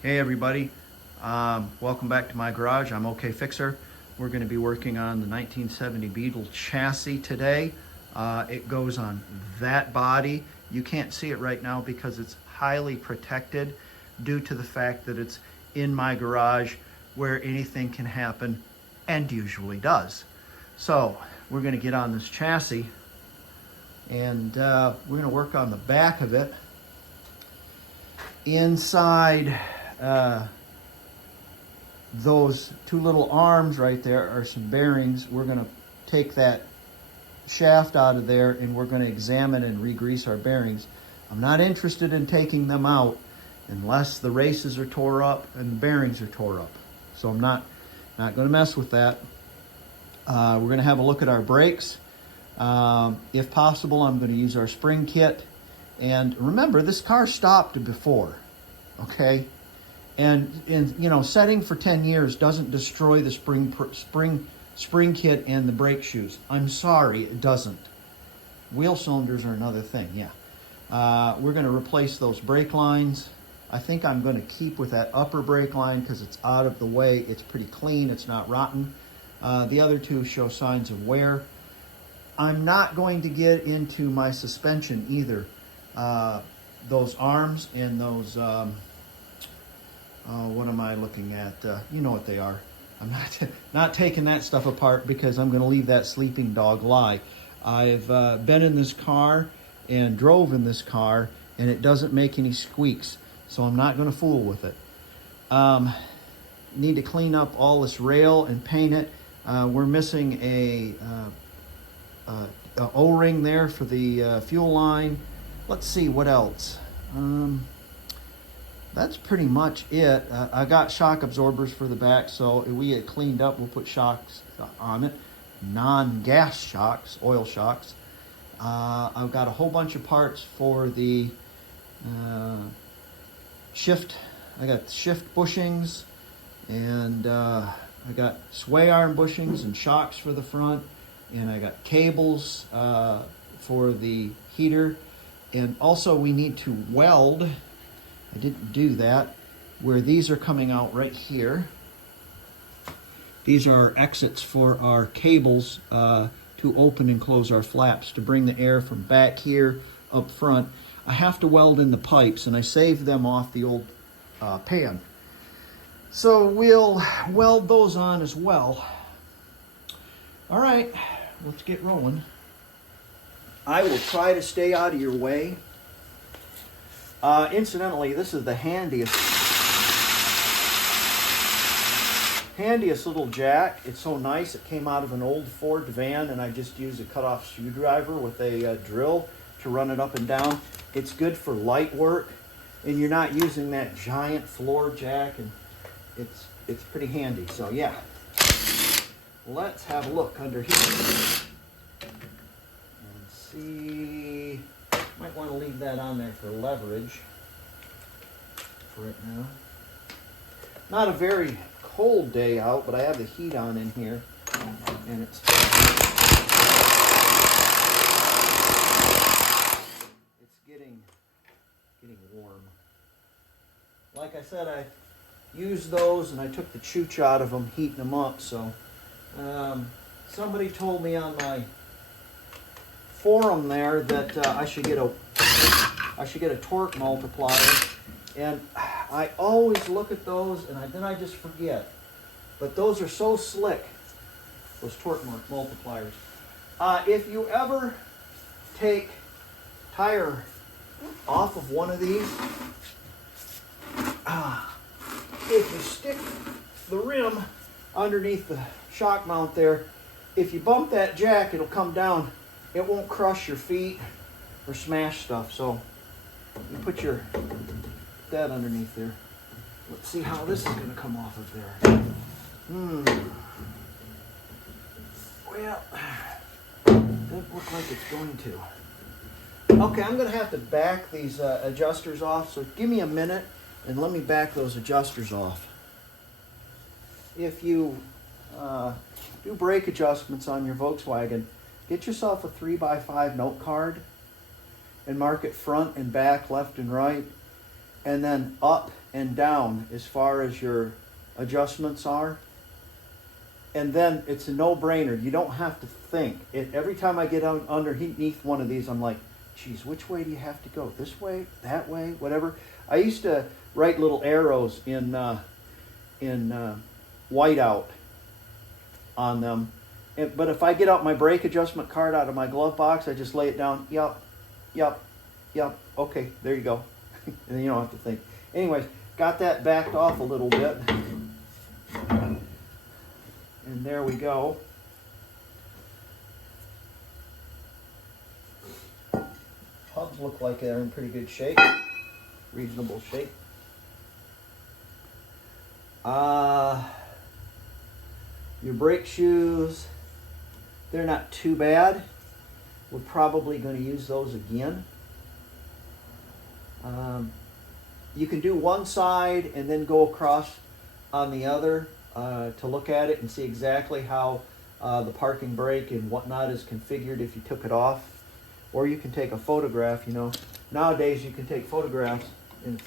Hey everybody, welcome back to my garage. I'm OK Fixer. We're going to be working on the 1970 Beetle chassis today. It goes on that body. You can't see it right now because it's highly protected due to the fact that it's in my garage where anything can happen and usually does. So we're going to get on this chassis and we're going to work on the back of it. Inside those two little arms right there are some bearings. We're going to take that shaft out of there and we're going to examine and re-grease our bearings. I'm not interested in taking them out unless the races are tore up and the bearings are tore up. So I'm not going to mess with that. We're going to have a look at our brakes. If possible, I'm going to use our spring kit. And remember, this car stopped before, okay? And you know, setting for 10 years doesn't destroy the spring kit and the brake shoes. I'm sorry, it doesn't. Wheel cylinders are another thing, yeah. We're going to replace those brake lines. I think I'm going to keep with that upper brake line because it's out of the way. It's pretty clean. It's not rotten. The other two show signs of wear. I'm not going to get into my suspension either. Those arms and those, what am I looking at? You know what they are. I'm not taking that stuff apart because I'm going to leave that sleeping dog lie. I've been in this car and drove in this car, and it doesn't make any squeaks, so I'm not going to fool with it. Need to clean up all this rail and paint it. We're missing a O-ring there for the fuel line. Let's see what else. That's pretty much it. I got shock absorbers for the back, so if we get cleaned up, we'll put shocks on it. Non-gas shocks, oil shocks. I've got a whole bunch of parts for the shift. I got shift bushings, and I got sway arm bushings and shocks for the front, and I got cables for the heater. And also we need to weld, I didn't do that, where these are coming out right here. These are our exits for our cables to open and close our flaps to bring the air from back here up front. I have to weld in the pipes, and I saved them off the old pan. So we'll weld those on as well. All right, let's get rolling. I will try to stay out of your way. Incidentally, this is the handiest little jack. It's so nice. It came out of an old Ford van, and I just used a cut-off screwdriver with a drill to run it up and down. It's good for light work, and you're not using that giant floor jack, and it's pretty handy. So yeah, let's have a look under here. See, might want to leave that on there for leverage for right now. Not a very cold day out, but I have the heat on in here, and it's getting warm. Like I said, I used those and I took the chooch out of them, heating them up. So somebody told me on my forum there that I should get a torque multiplier, and I always look at those and then I just forget. But those are so slick, those torque multipliers. If you ever take tire off of one of these, if you stick the rim underneath the shock mount there, if you bump that jack, it'll come down. It won't crush your feet or smash stuff. So you put that underneath there. Let's see how this is going to come off of there. Well, doesn't look like it's going to. Okay, I'm going to have to back these adjusters off. So give me a minute and let me back those adjusters off. If you do brake adjustments on your Volkswagen, get yourself a 3x5 note card and mark it front and back, left and right. and then up and down as far as your adjustments are. And then it's a no-brainer. You don't have to think. Every time I get underneath one of these, I'm like, geez, which way do you have to go? This way, that way, whatever. I used to write little arrows in whiteout on them. But if I get out my brake adjustment card out of my glove box, I just lay it down. Yup. Okay, there you go. And then you don't have to think. Anyways, got that backed off a little bit. And there we go. Hubs look like they're in pretty good shape. Reasonable shape. Your brake shoes, they're not too bad. We're probably going to use those again. You can do one side and then go across on the other to look at it and see exactly how the parking brake and whatnot is configured if you took it off. Or you can take a photograph, you know. Nowadays you can take photographs, and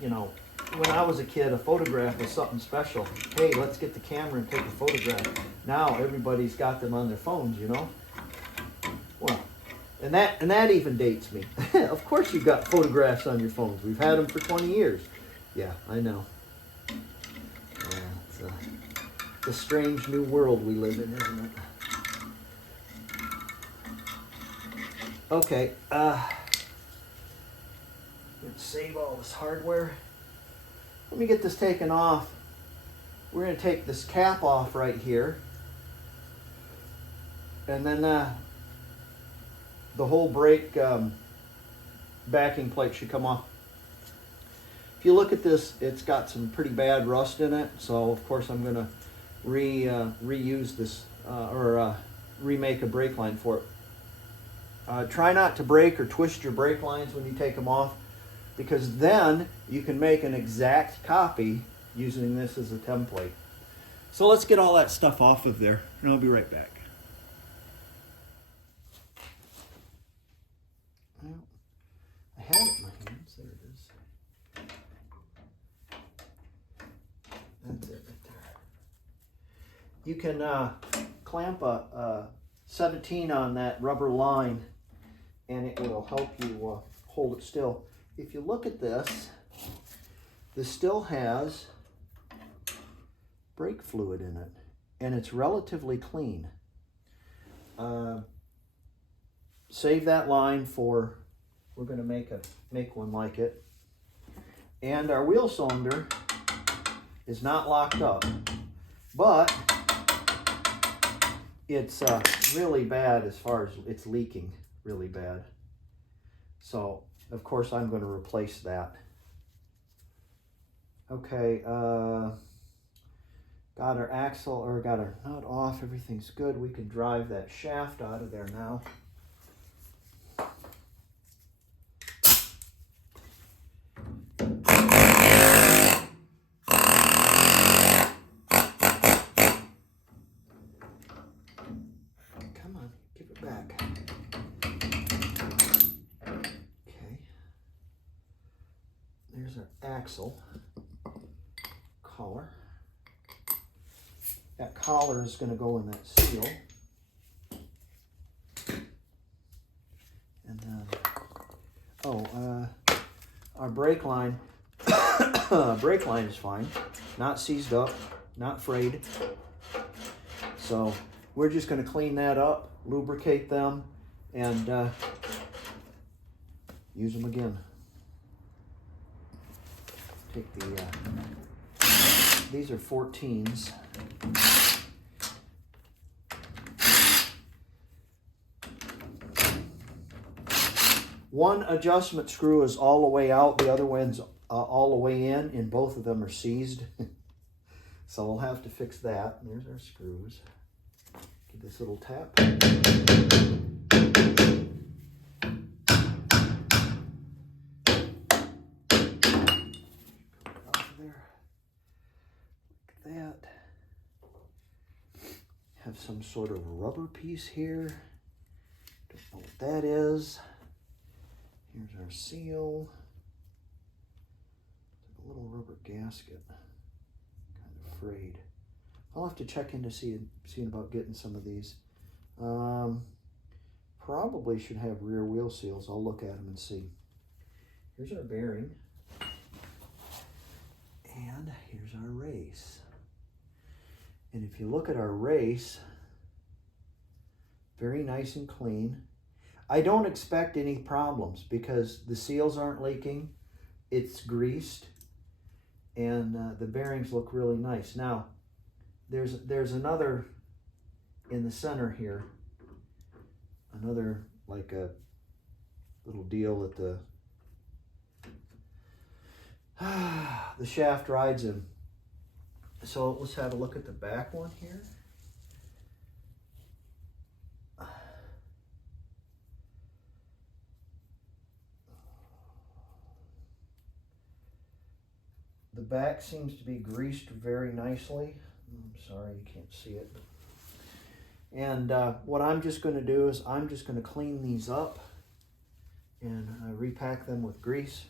you know, when I was a kid, a photograph was something special. Hey, let's get the camera and take a photograph. Now everybody's got them on their phones, you know. Well, and that even dates me. Of course you've got photographs on your phones. We've had them for 20 years. Yeah, I know. Yeah, it's a strange new world we live in, isn't it? Okay, let's save all this hardware. Let me get this taken off. We're going to take this cap off right here. And then the whole brake backing plate should come off. If you look at this, it's got some pretty bad rust in it. So, of course, I'm going to reuse this remake a brake line for it. Try not to break or twist your brake lines when you take them off, because then you can make an exact copy using this as a template. So let's get all that stuff off of there, and I'll be right back. Well, I had it in my hands. There it is. That's it right there. You can clamp a 17 on that rubber line, and it will help you hold it still. If you look at this, this still has brake fluid in it, and it's relatively clean. Save that line for, we're going to make one like it. And our wheel cylinder is not locked up, but it's really bad as far as it's leaking really bad. So, of course, I'm going to replace that. Okay, got our axle, or got our nut off. Everything's good. We can drive that shaft out of there now. Come on, give it back. Okay. There's our axle collar. That collar is going to go in that seal. And then, our brake line. Brake line is fine. Not seized up, not frayed. So we're just going to clean that up, lubricate them, and use them again. Take the, these are 14s. One adjustment screw is all the way out, the other one's all the way in, and both of them are seized. So we'll have to fix that. There's our screws. Give this little tap. That. Have some sort of rubber piece here. Don't know what that is. Here's our seal. gasket. Kind of afraid. I'll have to check into seeing about getting some of these. Probably should have rear wheel seals. I'll look at them and see. Here's our bearing. And here's our race. And if you look at our race, very nice and clean. I don't expect any problems because the seals aren't leaking. It's greased. And the bearings look really nice. Now, there's another in the center here. Another, like a little deal that the shaft rides in. So let's have a look at the back one here. The back seems to be greased very nicely. I'm sorry you can't see it. And what I'm just going to do is I'm just going to clean these up and repack them with grease.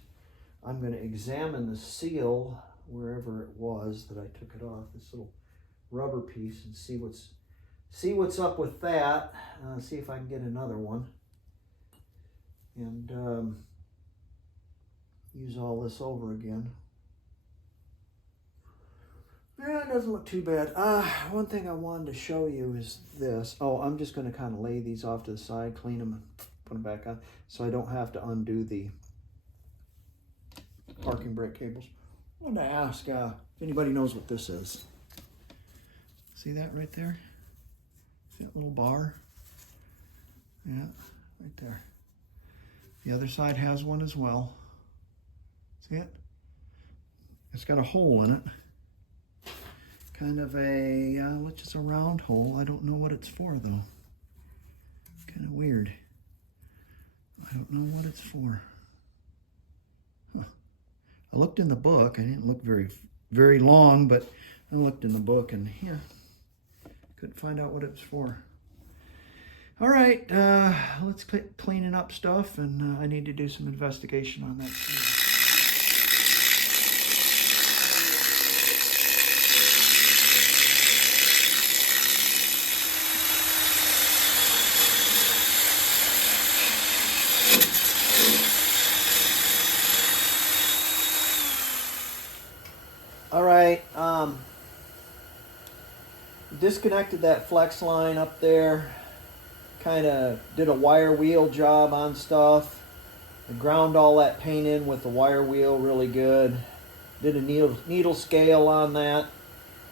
I'm going to examine the seal wherever it was that I took it off, this little rubber piece, and see what's up with that. See if I can get another one, and use all this over again. Yeah, it doesn't look too bad. One thing I wanted to show you is this. Oh, I'm just going to kind of lay these off to the side, clean them, and put them back on, so I don't have to undo the parking brake cables. I wanted to ask if anybody knows what this is. See that right there? See that little bar? Yeah, right there. The other side has one as well. See it? It's got a hole in it. Kind of a, which is a round hole. I don't know what it's for though. Kind of weird. I don't know what it's for. Huh. I looked in the book. I didn't look very long, but I looked in the book and yeah, couldn't find out what it was for. All right, let's quit cleaning up stuff, and I need to do some investigation on that too. All right, disconnected that flex line up there, kind of did a wire wheel job on stuff. I ground all that paint in with the wire wheel really good. Did a needle scale on that.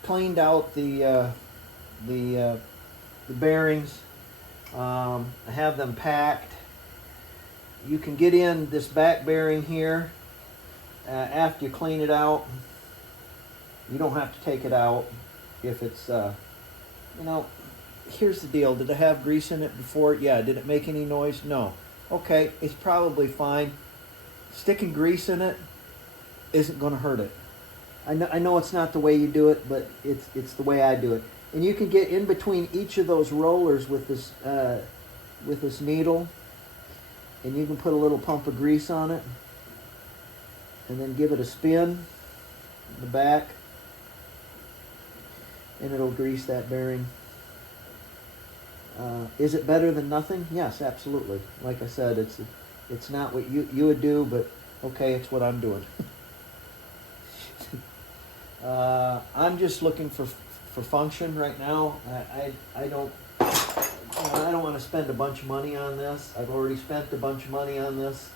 Cleaned out the bearings. I have them packed. You can get in this back bearing here after you clean it out. You don't have to take it out if it's, here's the deal. Did it have grease in it before? Yeah. Did it make any noise? No. Okay, it's probably fine. Sticking grease in it isn't going to hurt it. I know it's not the way you do it, but it's the way I do it. And you can get in between each of those rollers with this needle, and you can put a little pump of grease on it, and then give it a spin in the back, and it'll grease that bearing. Is it better than nothing? Yes, absolutely. Like I said, it's not what you would do, but okay, it's what I'm doing. I'm just looking for function right now. I don't want to spend a bunch of money on this. I've already spent a bunch of money on this.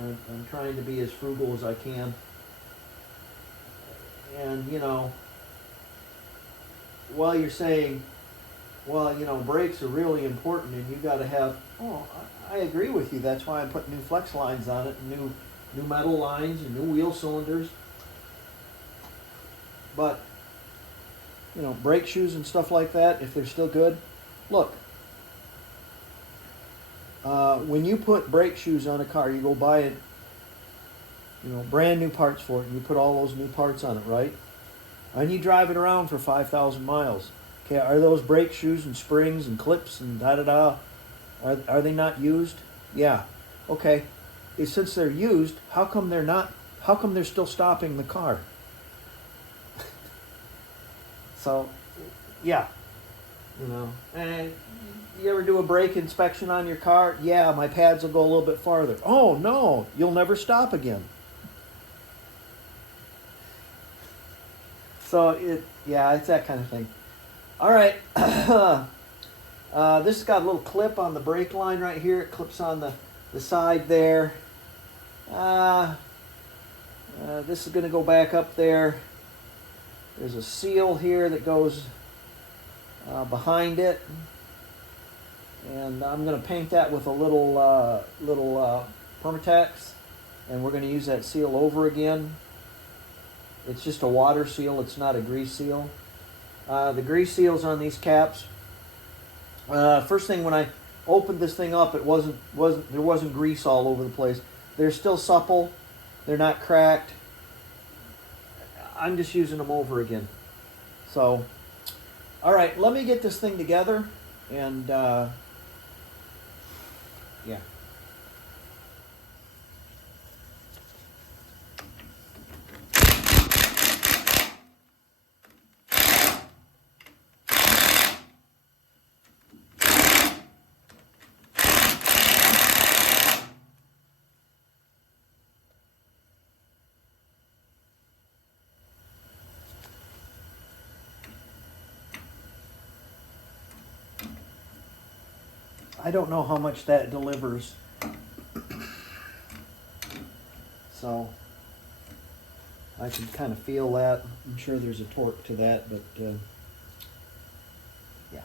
I'm trying to be as frugal as I can. And while you're saying, well, brakes are really important and you got to have, I agree with you. That's why I put new flex lines on it, new metal lines and new wheel cylinders. But, brake shoes and stuff like that, if they're still good, look, when you put brake shoes on a car, you go buy it, brand new parts for it, and you put all those new parts on it, right? And you drive it around for 5,000 miles. Okay, are those brake shoes and springs and clips and da-da-da, are they not used? Yeah. Okay. Since they're used, how come they're still stopping the car? So, yeah, you know. And you ever do a brake inspection on your car? Yeah, my pads will go a little bit farther. Oh no, you'll never stop again. So it's that kind of thing. All right. This has got a little clip on the brake line right here. It clips on the side there. This is going to go back up there. There's a seal here that goes behind it. And I'm going to paint that with a little Permatex. And we're going to use that seal over again. It's just a water seal. It's not a grease seal. The grease seals on these caps. First thing when I opened this thing up, there wasn't grease all over the place. They're still supple. They're not cracked. I'm just using them over again. So, all right, let me get this thing together, and yeah. I don't know how much that delivers. So I can kind of feel that. I'm sure there's a torque to that, but yeah.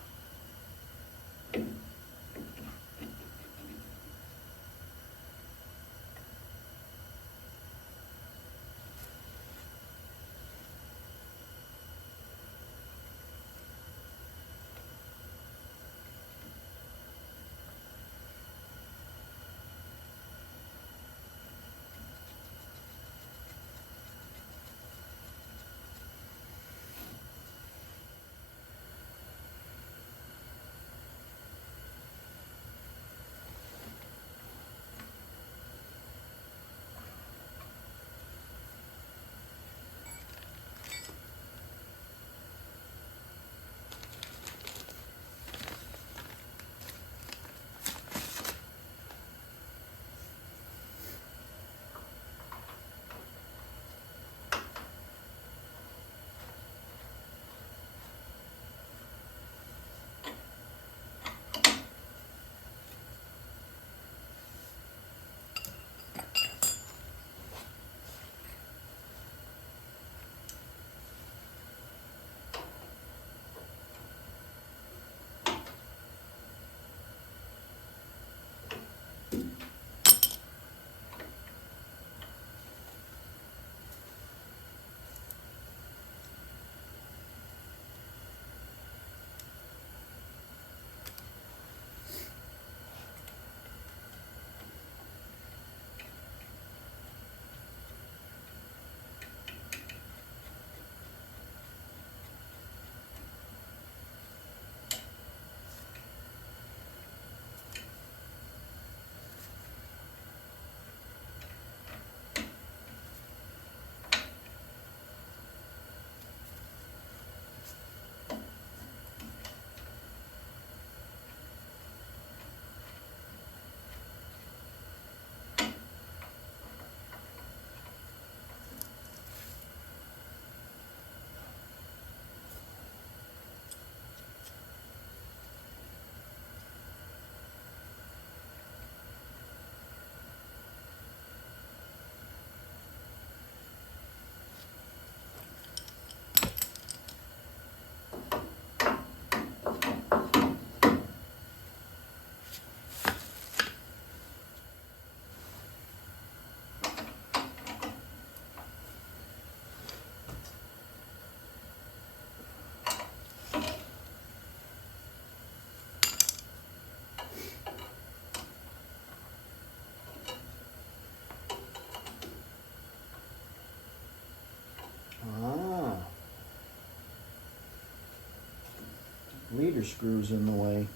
Leader screws in the way.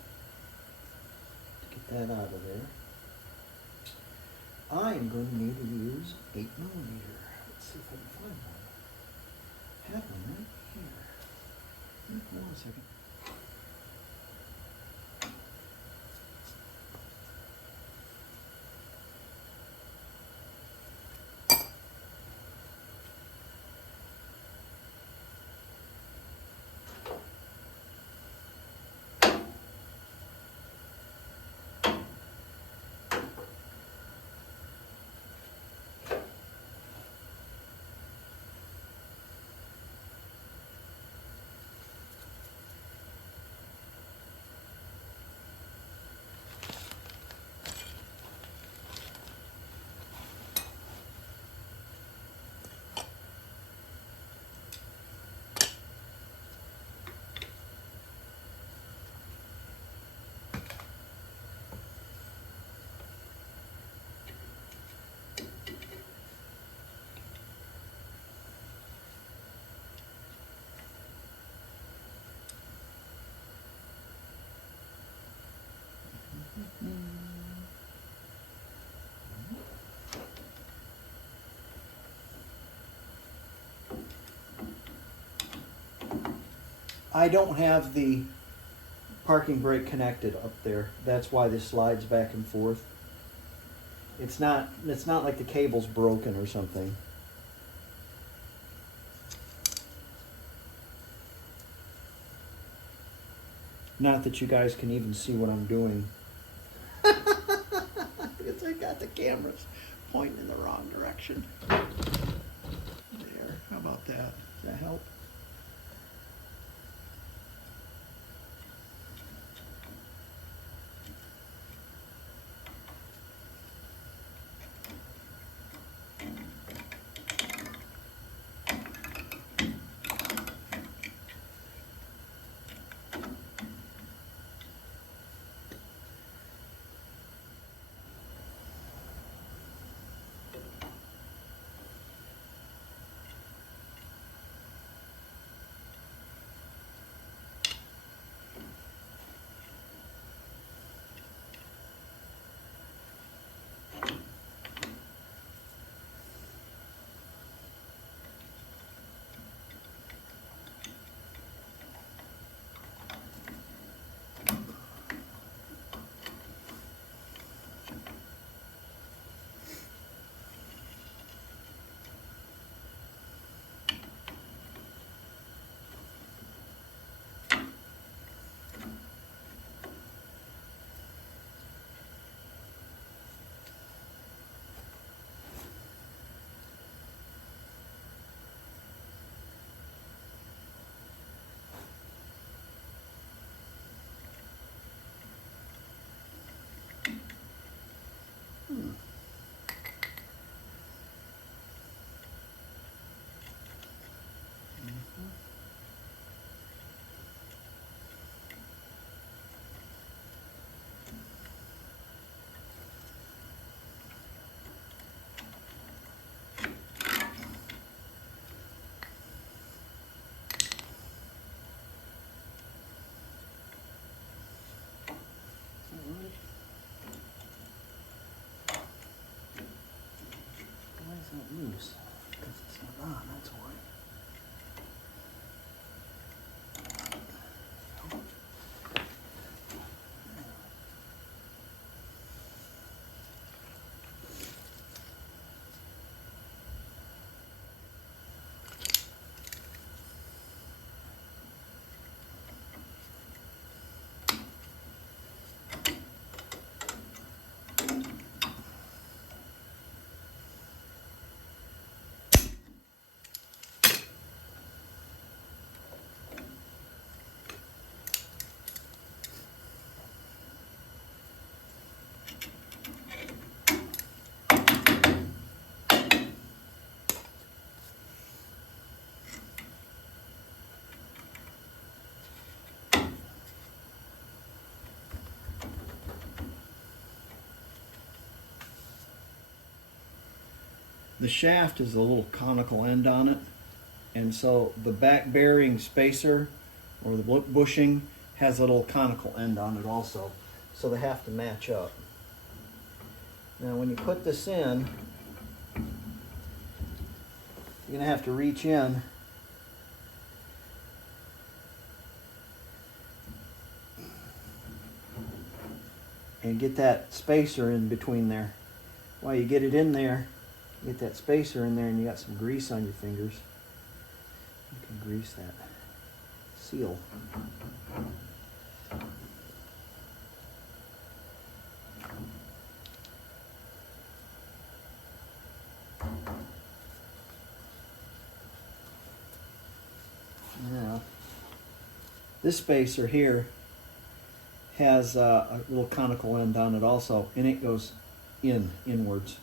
Get that out of there. I am going to need to use 8mm. Let's see if I can find one. I have one right here. Hold on a second. I don't have the parking brake connected up there. That's why this slides back and forth. It's not like the cable's broken or something. Not that you guys can even see what I'm doing. Because I got the cameras pointing in the wrong direction. There, how about that? Does that help? Loose because it's not on, that's why. The shaft is a little conical end on it, and so the back bearing spacer or the bushing has a little conical end on it also, so they have to match up. Now when you put this in, you're going to have to reach in and get that spacer in between there. While you get it in there, get that spacer in there, and you got some grease on your fingers, you can grease that seal. Now, this spacer here has a little conical end on it also, and it goes inwards.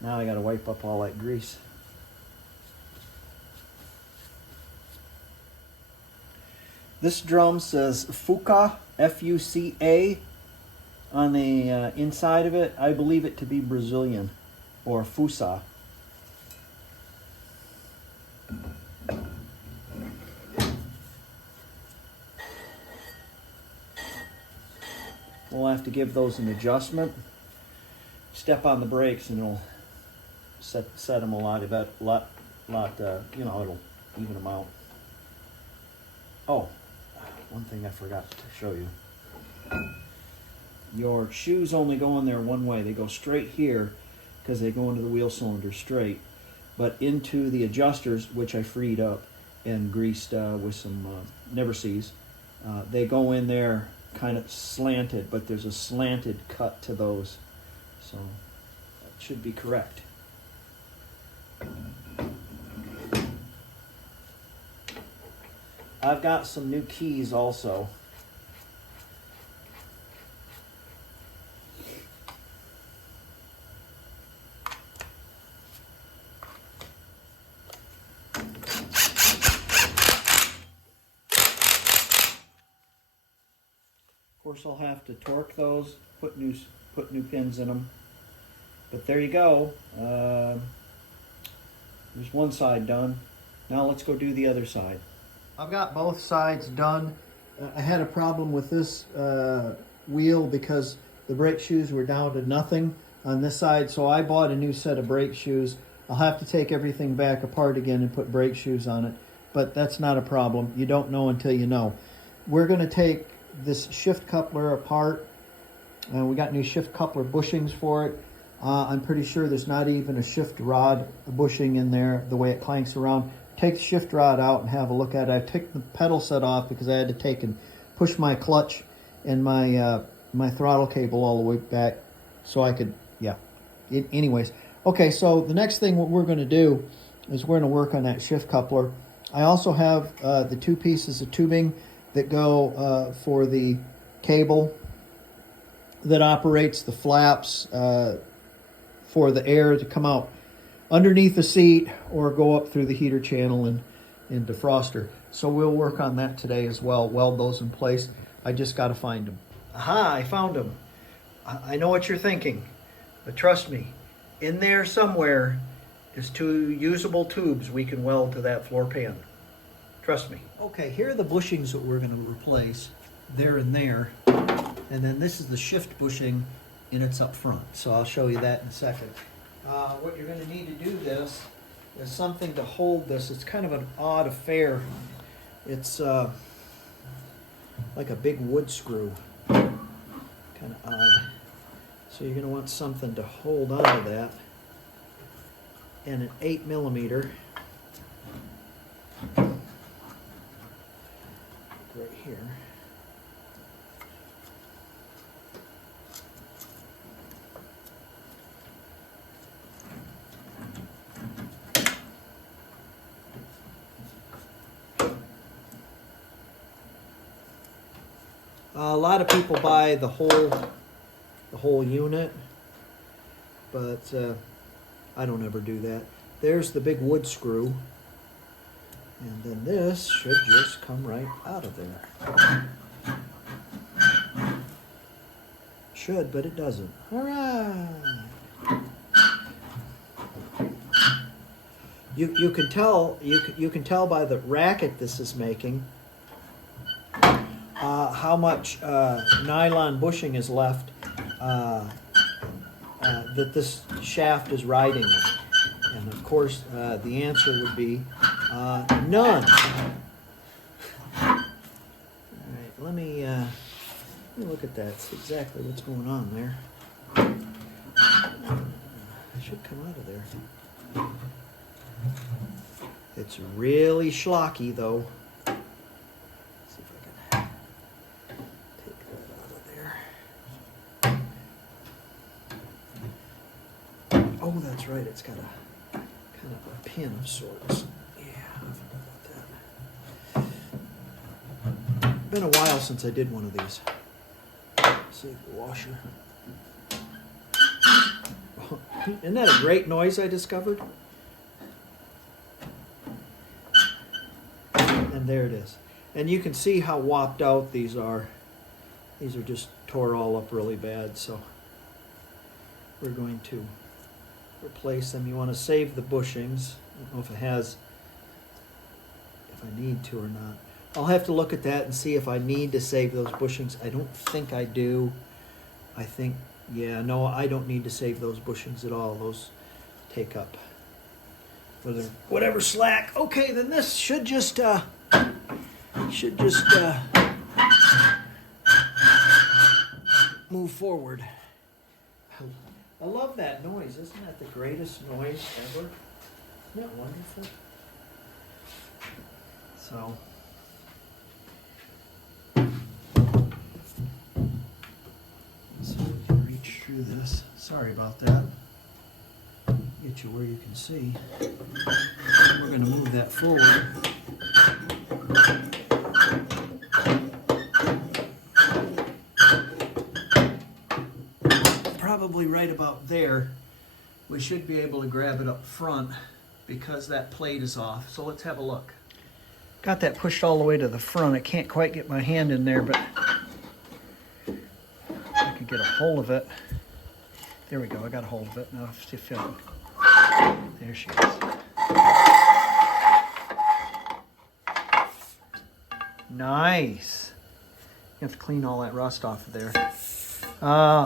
Now I got to wipe up all that grease. This drum says Fuca, F-U-C-A, on the inside of it. I believe it to be Brazilian, or Fusa. We'll have to give those an adjustment. Step on the brakes and it'll set them a lot, you know, it'll even them out. Oh, one thing I forgot to show you. Your shoes only go in there one way. They go straight here because they go into the wheel cylinder straight, but into the adjusters, which I freed up and greased with some Never Sees. They go in there kind of slanted, but there's a slanted cut to those. So that should be correct. I've got some new keys also. Of course, I'll have to torque those, put new pins in them. But there you go. There's one side done. Now let's go do the other side. I've got both sides done. I had a problem with this wheel because the brake shoes were down to nothing on this side, so I bought a new set of brake shoes. I'll have to take everything back apart again and put brake shoes on it, but that's not a problem. You don't know until you know. We're going to take this shift coupler apart. We got new shift coupler bushings for it. I'm pretty sure there's not even a shift rod bushing in there the way it clanks around. Take the shift rod out and have a look at it. I took the pedal set off because I had to take and push my clutch and my my throttle cable all the way back so I could, anyways. Okay, so the next thing what we're going to do is we're going to work on that shift coupler. I also have the two pieces of tubing that go for the cable that operates the flaps for the air to come out underneath the seat or go up through the heater channel and defroster. So we'll work on that today as well, weld those in place. I just got to find them. Aha, I found them. I know what you're thinking, but trust me, in there somewhere is two usable tubes we can weld to that floor pan. Trust me. Okay, here are the bushings that we're going to replace, there and there. And then this is the shift bushing, and it's up front. So I'll show you that in a second. What you're going to need to do this is something to hold this. It's kind of an odd affair. It's like a big wood screw. Kind of odd. So you're going to want something to hold onto that. And an 8mm. Right here. A lot of people buy the whole unit, but I don't ever do that. There's the big wood screw, and then this should just come right out of there. Should, but it doesn't. All right. You can tell by the racket this is making how much nylon bushing is left that this shaft is riding in. And of course, the answer would be none. All right, let me look at that, see exactly what's going on there. I should come out of there. It's really schlocky, though. Let's see if I can take that out of there. Oh, that's right. It's got a kind of a pin of sorts. Yeah, I forgot about that. Been a while since I did one of these. Save the washer. Isn't that a great noise I discovered? And there it is. And you can see how whopped out these are. These are just tore all up really bad, so we're going to replace them. You want to save the bushings. I don't know if it has, if I need to or not. I'll have to look at that and see if I need to save those bushings. I don't think I do. I think, yeah, no, I don't need to save those bushings at all. Those take up whatever slack. Okay, then this should just move forward. I love that noise. Isn't that the greatest noise ever? Isn't that wonderful? So, reach through this. Sorry about that. Get you where you can see. We're going to move that forward. Probably right about there. We should be able to grab it up front because that plate is off. So let's have a look. Got that pushed all the way to the front. I can't quite get my hand in there, but I can get a hold of it. There we go. I got a hold of it. Now see if it. There she is. Nice. You have to clean all that rust off of there.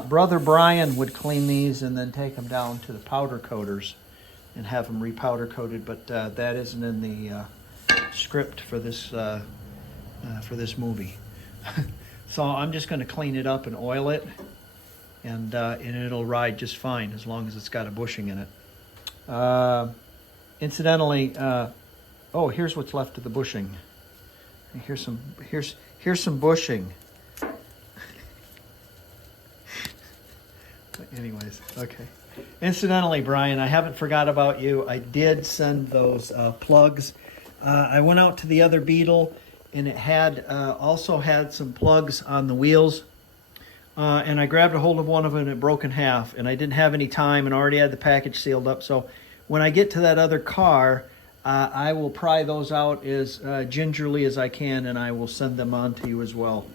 Brother Brian would clean these and then take them down to the powder coaters and have them repowder coated, but that isn't in the script for this movie. So I'm just going to clean it up and oil it, and it'll ride just fine as long as it's got a bushing in it. Incidentally, oh, here's what's left of the bushing. Here's some bushing. Anyways, okay. Incidentally, Brian, I haven't forgot about you. I did send those plugs. I went out to the other Beetle, and it had also had some plugs on the wheels. And I grabbed a hold of one of them and it broke in half. And I didn't have any time and already had the package sealed up. So when I get to that other car, I will pry those out as gingerly as I can, and I will send them on to you as well.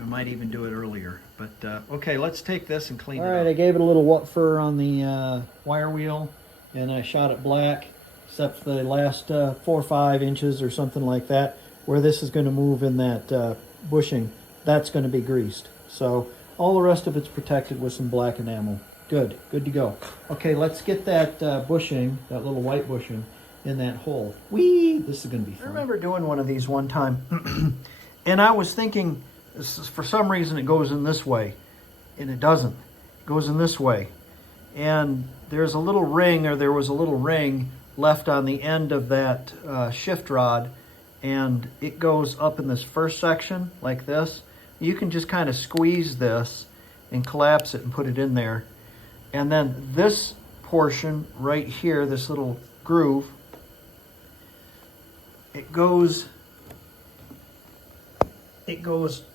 I might even do it earlier. But, okay, let's take this and clean it up. All right, I gave it a little wet fur on the wire wheel, and I shot it black, except for the last 4 or 5 inches or something like that, where this is going to move in that bushing. That's going to be greased. So all the rest of it's protected with some black enamel. Good to go. Okay, let's get that bushing, that little white bushing, in that hole. Whee! This is going to be fun. I remember doing one of these one time, and I was thinking, for some reason it goes in this way, and it doesn't. It goes in this way. And there's a little ring, or there was a little ring left on the end of that shift rod, and it goes up in this first section like this. You can just kind of squeeze this and collapse it and put it in there. And then this portion right here, this little groove, it goes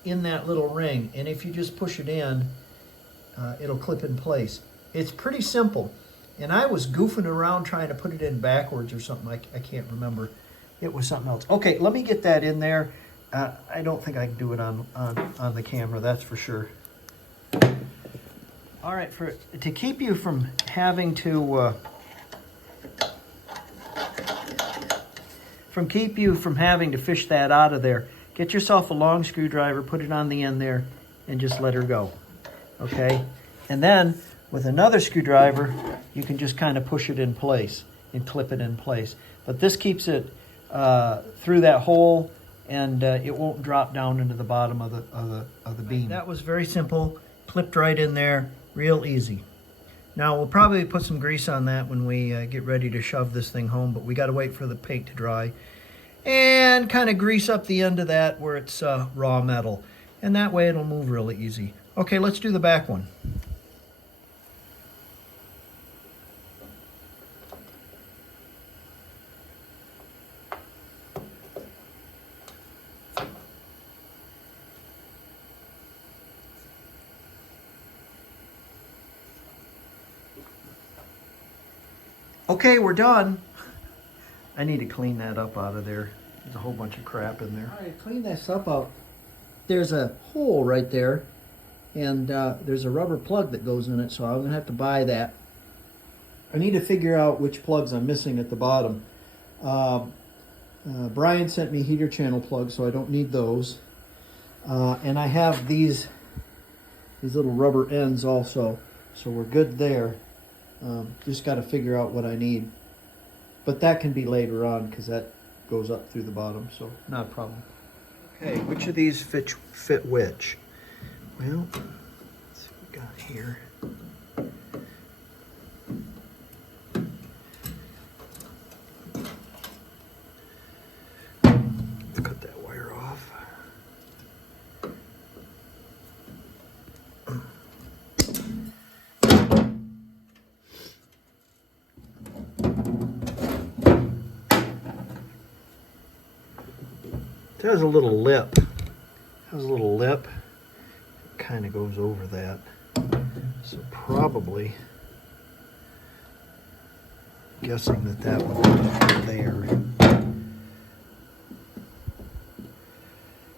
in that little ring, and if you just push it in, it'll clip in place. It's pretty simple, and I was goofing around trying to put it in backwards or something. I can't remember. It was something else. Okay, let me get that in there. I don't think I can do it on the camera, that's for sure. All right, to keep you from having to fish that out of there, get yourself a long screwdriver, put it on the end there, and just let her go, okay? And then with another screwdriver, you can just kind of push it in place and clip it in place. But this keeps it through that hole, and it won't drop down into the bottom of the beam. That was very simple, clipped right in there, real easy. Now we'll probably put some grease on that when we get ready to shove this thing home, but we got to wait for the paint to dry and kind of grease up the end of that where it's raw metal, and that way it'll move really easy. Okay, let's do the back one. Okay, we're done. I need to clean that up out of there. There's a whole bunch of crap in there. All right, clean this up out. There's a hole right there, and there's a rubber plug that goes in it, so I'm gonna have to buy that. I need to figure out which plugs I'm missing at the bottom. Brian sent me heater channel plugs, so I don't need those. And I have these little rubber ends also, so we're good there. Just got to figure out what I need. But that can be later on because that goes up through the bottom, so not a problem. Okay, which of these fit which? Well, let's see what we got here. Let's cut that wire off. It has a little lip. It has a little lip. It kind of goes over that. So probably, guessing that would be there.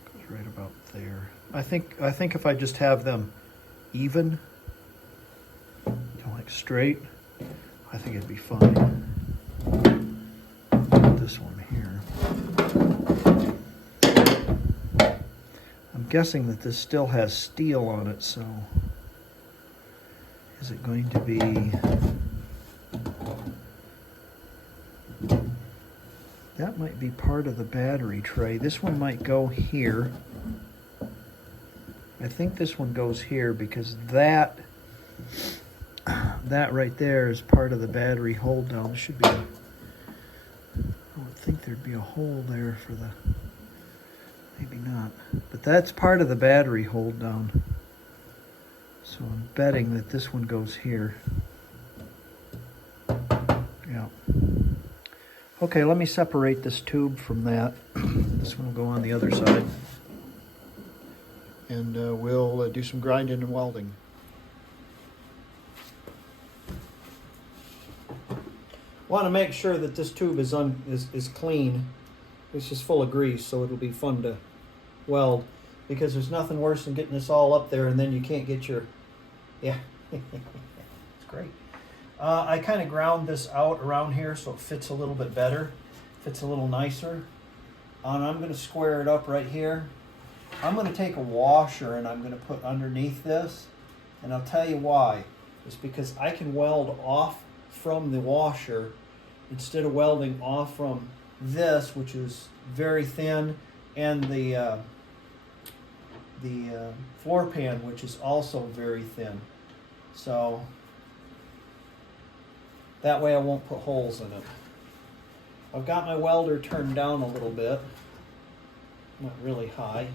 Goes right about there. I think if I just have them even, like straight, I think it'd be fine. This one here. I'm guessing that this still has steel on it, so is it going to be that might be part of the battery tray. This one might go here. I think this one goes here because that right there is part of the battery hold down. There should be I would think there'd be a hole there for the, maybe not, but that's part of the battery hold down. So I'm betting that this one goes here. Yeah. Okay, let me separate this tube from that. This one will go on the other side. And we'll do some grinding and welding. Want to make sure that this tube is clean. It's just full of grease, so it'll be fun to weld, because there's nothing worse than getting this all up there and then you can't get your, yeah, it's great. I kind of ground this out around here so it fits a little bit better, fits a little nicer. And I'm going to square it up right here. I'm going to take a washer and I'm going to put underneath this, and I'll tell you why. It's because I can weld off from the washer instead of welding off from this, which is very thin, and the floor pan, which is also very thin. So that way I won't put holes in it. I've got my welder turned down a little bit, not really high.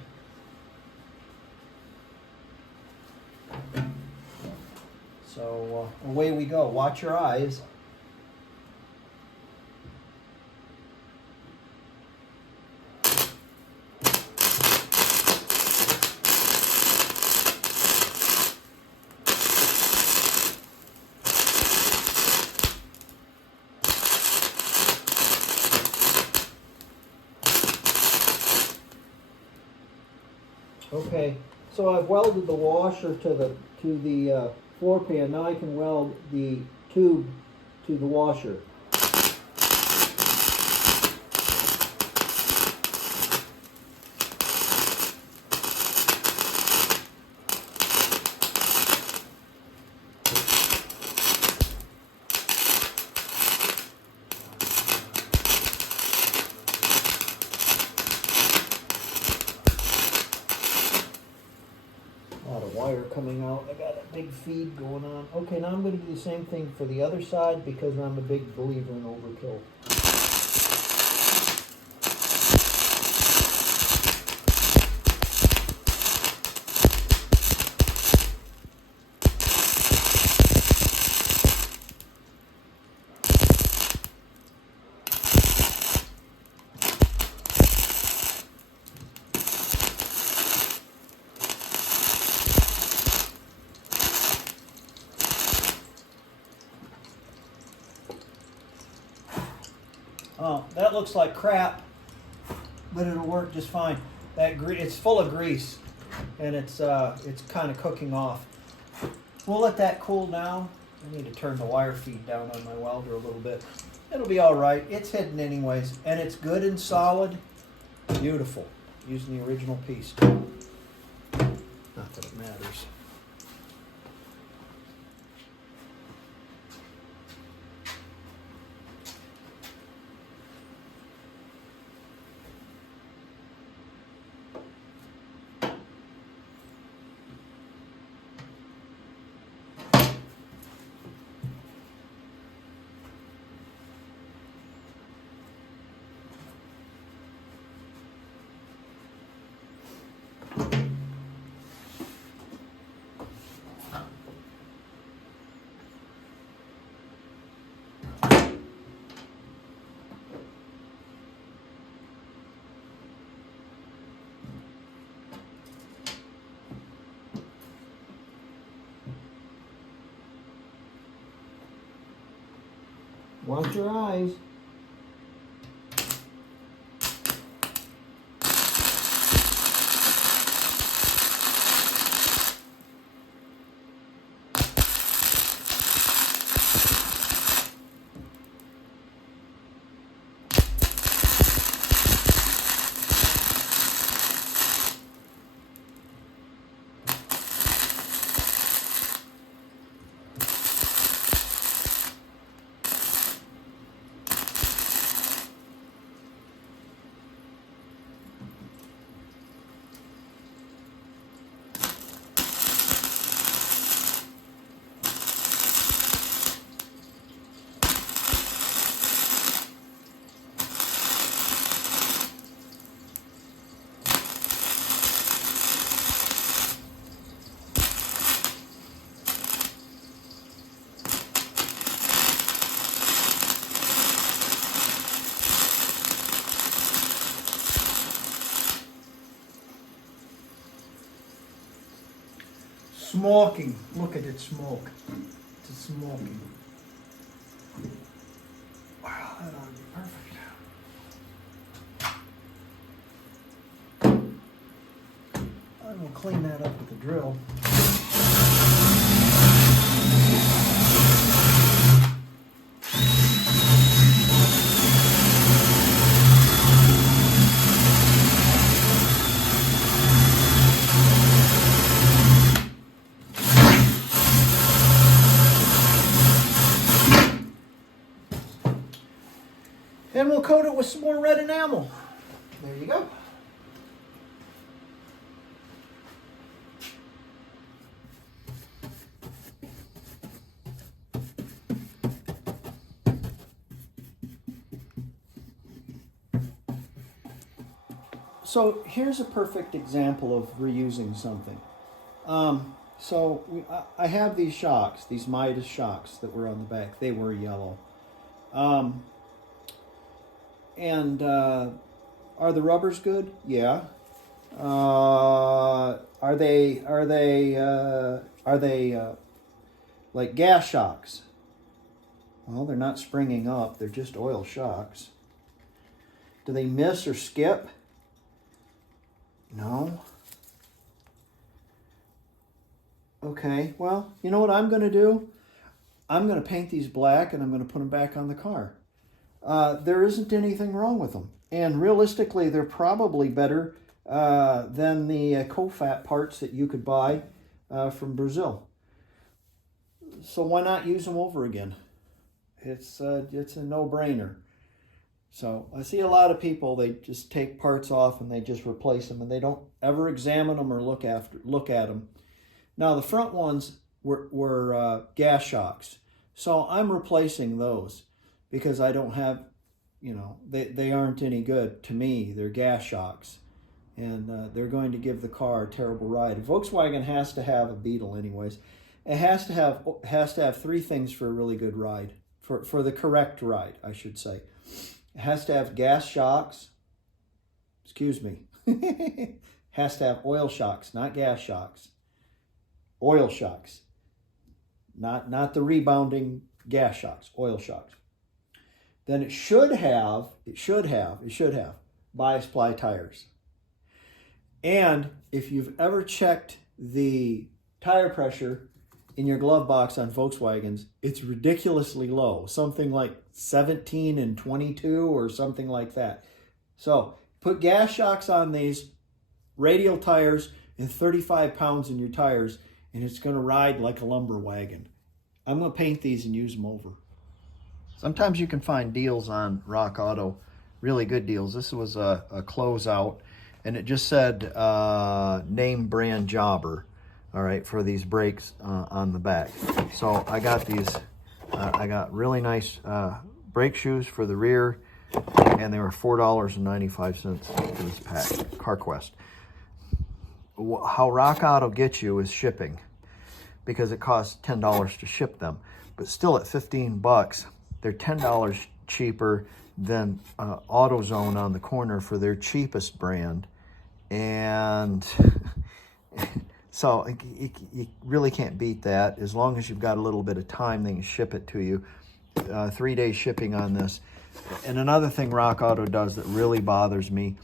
So away we go. Watch your eyes. Okay, so I've welded the washer to the floor pan. Now I can weld the tube to the washer. big feed going on. Okay, now I'm going to do the same thing for the other side because I'm a big believer in overkill. Oh, that looks like crap, but it'll work just fine. It's full of grease, and it's kind of cooking off. We'll let that cool down. I need to turn the wire feed down on my welder a little bit. It'll be all right. It's hidden anyways, and it's good and solid. Beautiful. Using the original piece. Not that it matters. Watch your eyes. Smoking. Look at it smoke. It's smoking. Wow, that ought to be perfect. I'm going to clean that up with the drill. And we'll coat it with some more red enamel. There you go. So here's a perfect example of reusing something. I have these shocks, these Midas shocks that were on the back. They were yellow. Are the rubbers good? Yeah. Are they like gas shocks? Well, they're not springing up. They're just oil shocks. Do they miss or skip? No. Okay, well, you know what I'm going to do? I'm going to paint these black and I'm going to put them back on the car. There isn't anything wrong with them. And realistically, they're probably better than the Cofat parts that you could buy from Brazil. So why not use them over again? It's a no-brainer. So I see a lot of people, they just take parts off and they just replace them and they don't ever examine them or look at them. Now the front ones, were gas shocks. So I'm replacing those because I don't have, you know, they aren't any good to me. They're gas shocks, and they're going to give the car a terrible ride. Volkswagen has to have a Beetle anyways. It has to have three things for a really good ride, for the correct ride, I should say. It has to have gas shocks. Excuse me. Has to have oil shocks, not gas shocks. Oil shocks. Not the rebounding gas shocks, oil shocks. Then it should have bias ply tires. And if you've ever checked the tire pressure in your glove box on Volkswagens, it's ridiculously low, something like 17 and 22 or something like that. So put gas shocks on these radial tires and 35 pounds in your tires, and it's going to ride like a lumber wagon. I'm going to paint these and use them over. Sometimes you can find deals on Rock Auto, really good deals. This was a closeout, and it just said name brand jobber, all right, for these brakes on the back. So I got these, I got really nice brake shoes for the rear, and they were $4.95 for this pack, CarQuest. How Rock Auto gets you is shipping, because it costs $10 to ship them. But still at 15 bucks, they're $10 cheaper than AutoZone on the corner for their cheapest brand. And so you really can't beat that. As long as you've got a little bit of time, they can ship it to you. 3-day shipping on this. And another thing Rock Auto does that really bothers me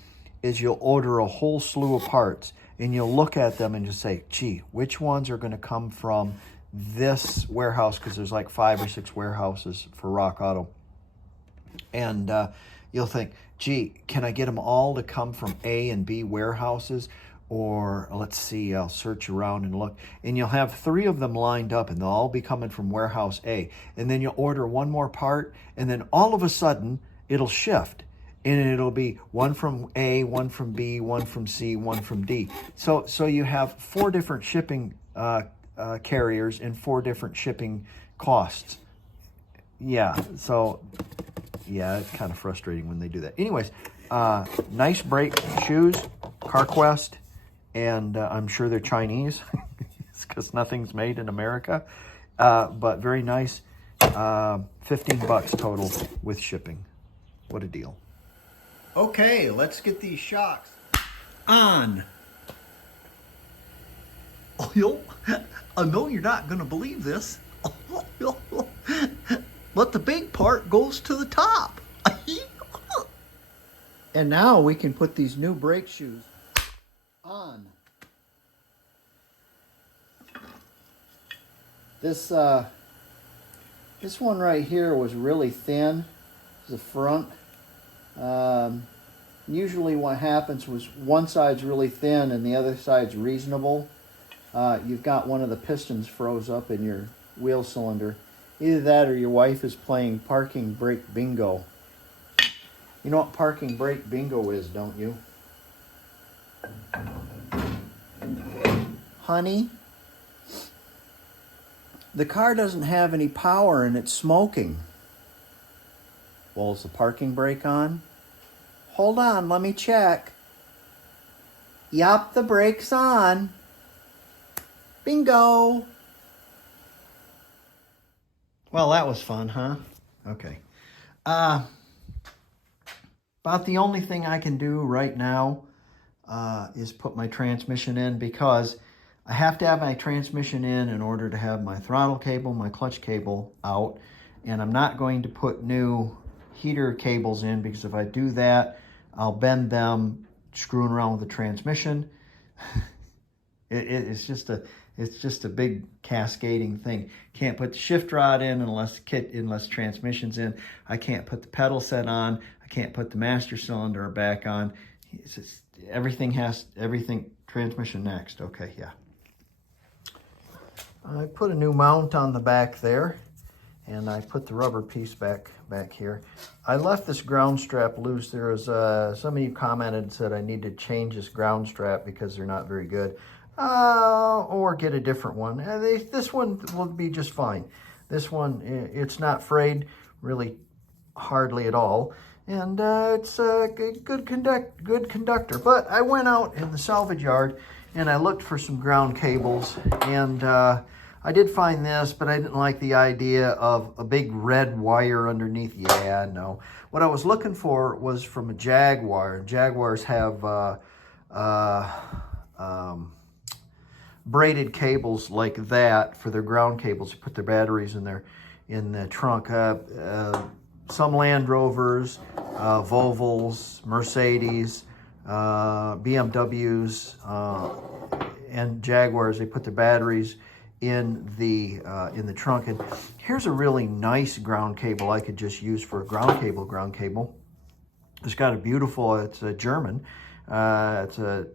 is you'll order a whole slew of parts, and you'll look at them and just say, gee, which ones are going to come from this warehouse? Because there's like 5 or 6 warehouses for Rock Auto. And you'll think, gee, can I get them all to come from A and B warehouses? Or let's see, I'll search around and look. And you'll have 3 of them lined up, and they'll all be coming from warehouse A. And then you'll order one more part, and then all of a sudden, it'll shift. And it'll be one from A, one from B, one from C, one from D. So you have 4 different shipping carriers and 4 different shipping costs. Yeah, so yeah, it's kind of frustrating when they do that. Anyways, nice brake shoes, CarQuest, and I'm sure they're Chinese because nothing's made in America. But very nice. 15 bucks total with shipping. What a deal. Okay, let's get these shocks on. Oh, I know you're not going to believe this, but the big part goes to the top. And now we can put these new brake shoes on. This one right here was really thin, the front. Usually what happens was one side's really thin and the other side's reasonable. You've got one of the pistons froze up in your wheel cylinder. Either that or your wife is playing parking brake bingo. You know what parking brake bingo is, don't you? Honey, the car doesn't have any power and it's smoking. Well, is the parking brake on? Hold on, let me check. Yup, the brake's on. Bingo! Well, that was fun, huh? Okay. About the only thing I can do right now is put my transmission in, because I have to have my transmission in order to have my throttle cable, my clutch cable out, and I'm not going to put new heater cables in, because if I do that, I'll bend them screwing around with the transmission. It's just a big cascading thing. Can't put the shift rod in unless transmission's in. I can't put the pedal set on. I can't put the master cylinder back on. It's just, everything transmission next. Okay, yeah. I put a new mount on the back there, and I put the rubber piece back here. I left this ground strap loose. There was some of you commented and said I need to change this ground strap because they're not very good. or get a different one. This one will be just fine. This one, it's not frayed really hardly at all, and it's a good conductor. But I went out in the salvage yard and I looked for some ground cables, and I did find this, but I didn't like the idea of a big red wire underneath. Yeah, no. What I was looking for was from a Jaguar. Jaguars have braided cables like that for their ground cables. You put their batteries in the trunk. Some Land Rovers, Volvos, Mercedes, BMWs, and Jaguars, they put their batteries in the trunk. And here's a really nice ground cable I could just use for a ground cable. It's got a beautiful, it's a German. It's a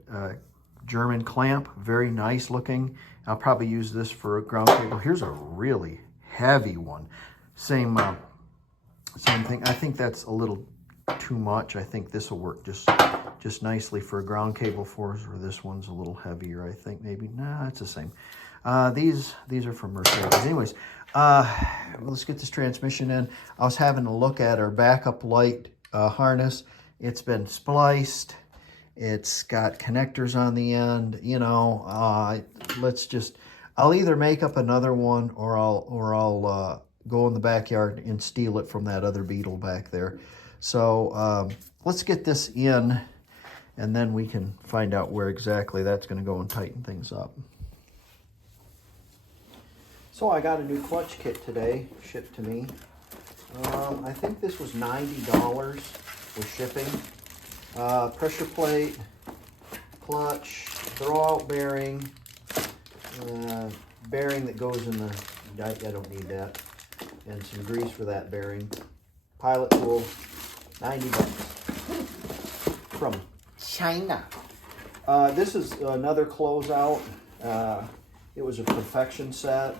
German clamp, very nice looking. I'll probably use this for a ground cable. Here's a really heavy one. Same thing. I think that's a little too much. I think this will work just nicely for a ground cable for us, or this one's a little heavier, I think, maybe. Nah, it's the same. These are from Mercedes. Anyways, let's get this transmission in. I was having a look at our backup light harness. It's been spliced. It's got connectors on the end. You know, I'll either make up another one, or I'll go in the backyard and steal it from that other Beetle back there. So let's get this in, and then we can find out where exactly that's going to go and tighten things up. So I got a new clutch kit today, shipped to me. I think this was $90 with shipping. Pressure plate, clutch, throwout bearing, bearing that goes in the, I don't need that, and some grease for that bearing. Pilot tool, $90 from China. This is another closeout. It was a perfection set,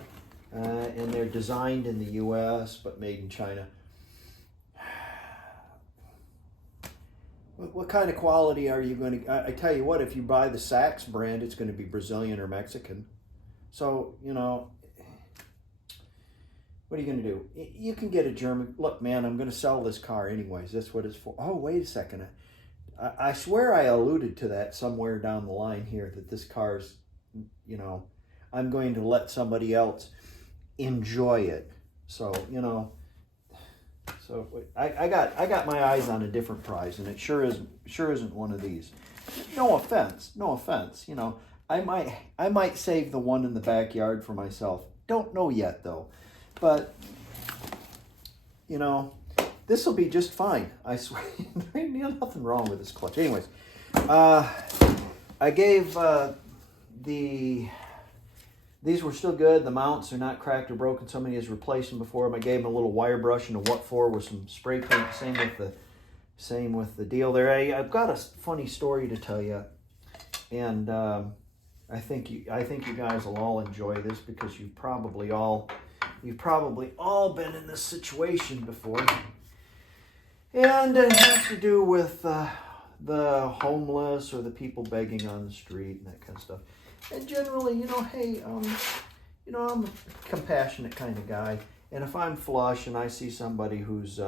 and they're designed in the US but made in China. What kind of quality are you going to... I tell you what, if you buy the Saks brand, it's going to be Brazilian or Mexican. So, you know, what are you going to do? You can get a German... Look, man, I'm going to sell this car anyways. That's what it's for. Oh, wait a second. I swear I alluded to that somewhere down the line here, that this car's, you know, I'm going to let somebody else enjoy it. So, you know... So I got my eyes on a different prize, and it sure isn't one of these. No offense. You know, I might save the one in the backyard for myself. Don't know yet though, but you know, this will be just fine. I swear, there's nothing wrong with this clutch. Anyways, I gave these were still good. The mounts are not cracked or broken. Somebody has replaced them before. I gave them a little wire brush and a what for with some spray paint. Same with the deal there. I've got a funny story to tell you, and I think you guys will all enjoy this, because you've probably all been in this situation before, and it has to do with the homeless or the people begging on the street and that kind of stuff. And generally, you know, hey, you know, I'm a compassionate kind of guy, and if I'm flush and I see somebody who's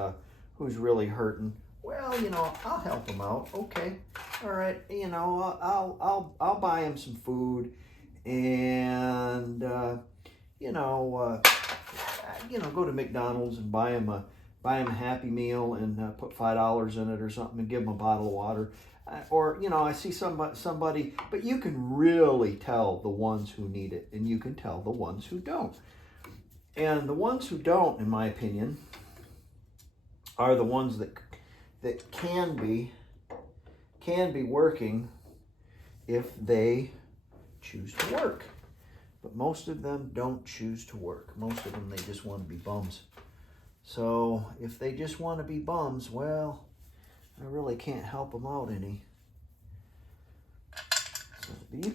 really hurting, well, you know, I'll help them out. Okay, all right, you know, I'll buy them some food, and you know, go to McDonald's and buy them a Happy Meal and put $5 in it or something, and give them a bottle of water. Or, you know, I see somebody, but you can really tell the ones who need it, and you can tell the ones who don't. And the ones who don't, in my opinion, are the ones that can be working if they choose to work. But most of them don't choose to work. Most of them, they just want to be bums. So if they just want to be bums, well, I really can't help them out any. So, but you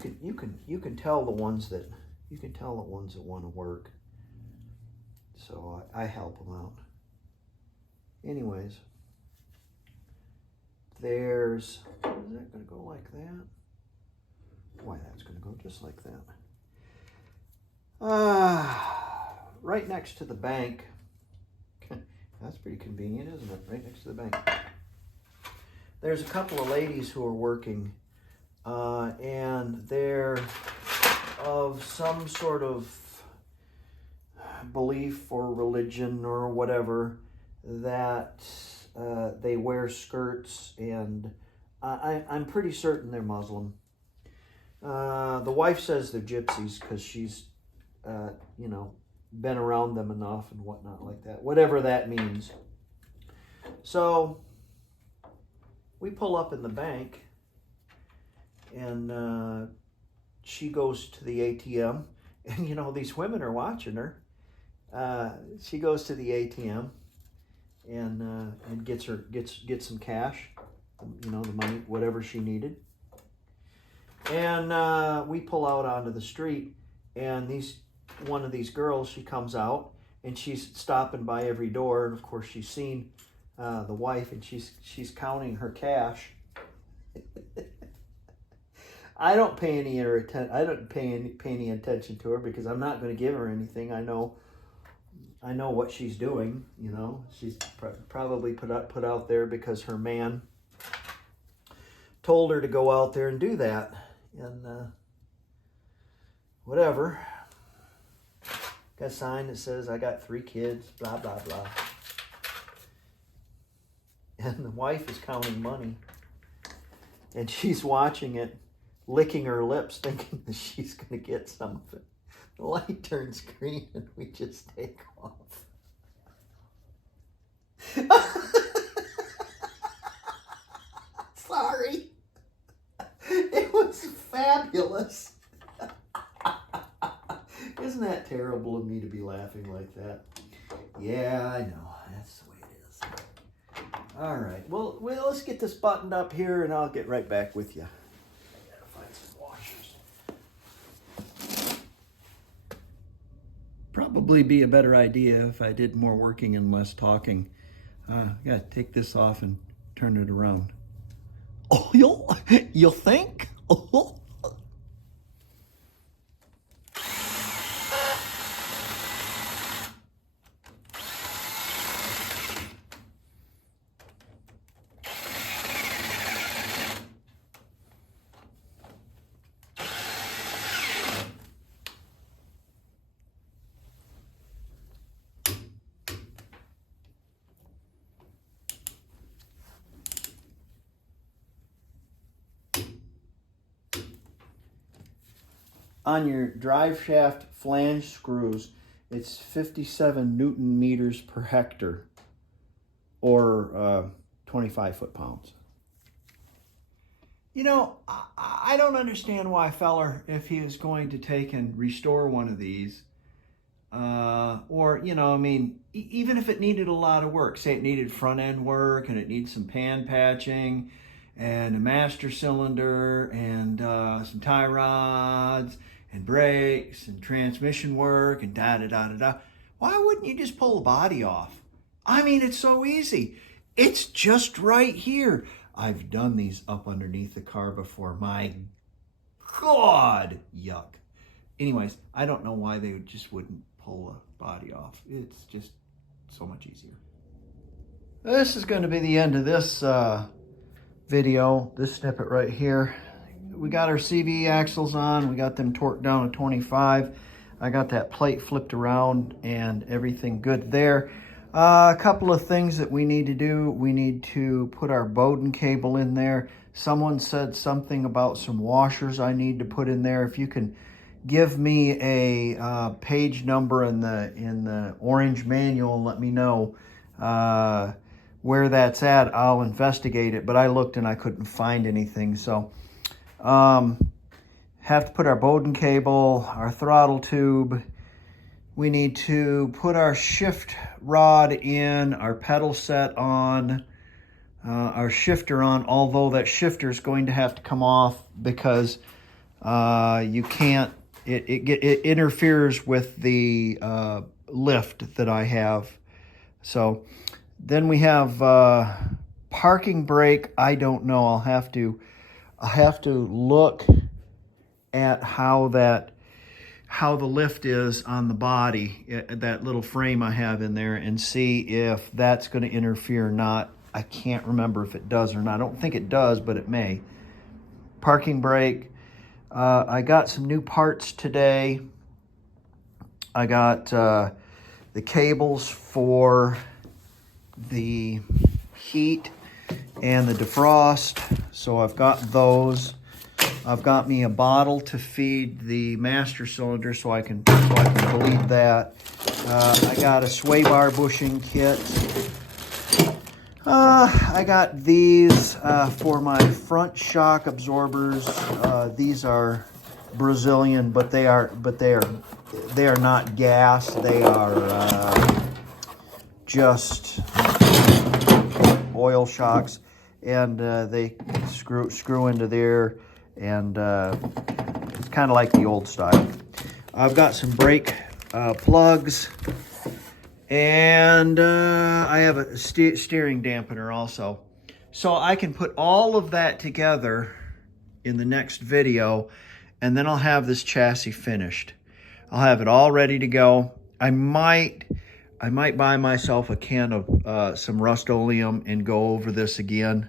can tell the ones that want to work. So I help them out. Anyways, is that going to go like that? Why, that's going to go just like that. Right next to the bank. That's pretty convenient, isn't it? Right next to the bank. There's a couple of ladies who are working, and they're of some sort of belief or religion or whatever, that they wear skirts, and I'm pretty certain they're Muslim. The wife says they're gypsies because she's, you know, been around them enough and whatnot like that, whatever that means. So we pull up in the bank, and she goes to the ATM, and you know, these women are watching her. She goes to the ATM and gets some cash, you know, the money, whatever she needed. And we pull out onto the street, and one of these girls, she comes out, and she's stopping by every door, and of course she's seen the wife, and she's counting her cash. I don't pay any attention to her because I'm not going to give her anything. I know what she's doing. You know, she's probably put out there because her man told her to go out there and do that, and whatever. Got a sign that says, "I got 3 kids," blah blah blah. And the wife is counting money, and she's watching it, licking her lips, thinking that she's going to get some of it. The light turns green, and we just take off. Sorry. It was fabulous. Isn't that terrible of me to be laughing like that? Yeah, I know. That's the way it is. All right. Well, let's get this buttoned up here, and I'll get right back with you. I gotta find some washers. Probably be a better idea if I did more working and less talking. Gotta take this off and turn it around. Oh, you'll think? Oh. On your drive shaft flange screws, it's 57 Newton meters per hectare, or 25 foot-pounds. You know, I don't understand why a feller, if he is going to take and restore one of these, or, you know, I mean, even if it needed a lot of work, say it needed front end work and it needs some pan patching and a master cylinder and some tie rods and brakes and transmission work and da-da-da-da-da. Why wouldn't you just pull the body off? I mean, it's so easy. It's just right here. I've done these up underneath the car before. My God, yuck. Anyways, I don't know why they just wouldn't pull the body off. It's just so much easier. This is going to be the end of this video, this snippet right here. We got our CV axles on. We got them torqued down to 25. I got that plate flipped around and everything good there. A couple of things that we need to do. We need to put our Bowden cable in there. Someone said something about some washers I need to put in there. If you can give me a page number in the orange manual and let me know where that's at, I'll investigate it. But I looked and I couldn't find anything. So have to put our Bowden cable, our throttle tube. We need to put our shift rod in, our pedal set on, our shifter on, although that shifter is going to have to come off because you can't, it interferes with the lift that I have. So then we have parking brake. I don't know. I'll have to look at how the lift is on the body, that little frame I have in there, and see if that's going to interfere or not. I can't remember if it does or not. I don't think it does, but it may. Parking brake. I got some new parts today. I got the cables for the heat and the defrost, so I've got those. I've got me a bottle to feed the master cylinder so I can bleed that. I got a sway bar bushing kit. I got these for my front shock absorbers. These are Brazilian, but they are not gas. They are just oil shocks, and they screw into there, and it's kind of like the old style. I've got some brake plugs, and I have a steering dampener also. So I can put all of that together in the next video, and then I'll have this chassis finished. I'll have it all ready to go. I might buy myself a can of some Rust-Oleum and go over this again.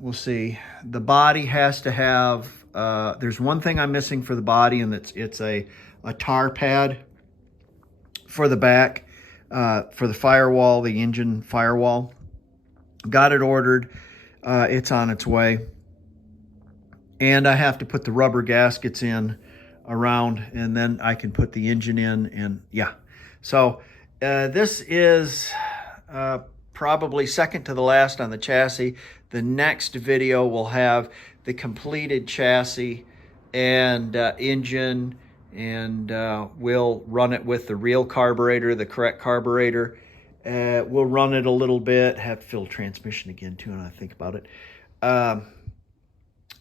We'll see. The body has to have, there's one thing I'm missing for the body, and it's a tar pad for the back, for the firewall, the engine firewall. Got it ordered. It's on its way. And I have to put the rubber gaskets in around, and then I can put the engine in, and yeah. So this is probably second to the last on the chassis. The next video will have the completed chassis and engine, and we'll run it with the real carburetor, the correct carburetor. We'll run it a little bit, have to fill transmission again too, and I think about it.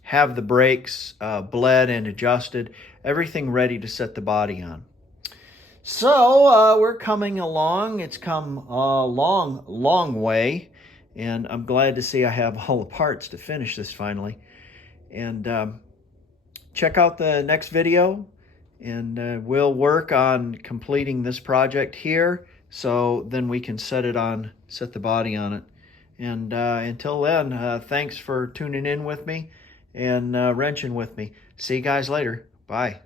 Have the brakes bled and adjusted, everything ready to set the body on. So we're coming along. It's come a long way, and I'm glad to see I have all the parts to finish this finally. And check out the next video, and we'll work on completing this project here, so then we can set the body on it. And until then, thanks for tuning in with me and wrenching with me. See you guys later. Bye.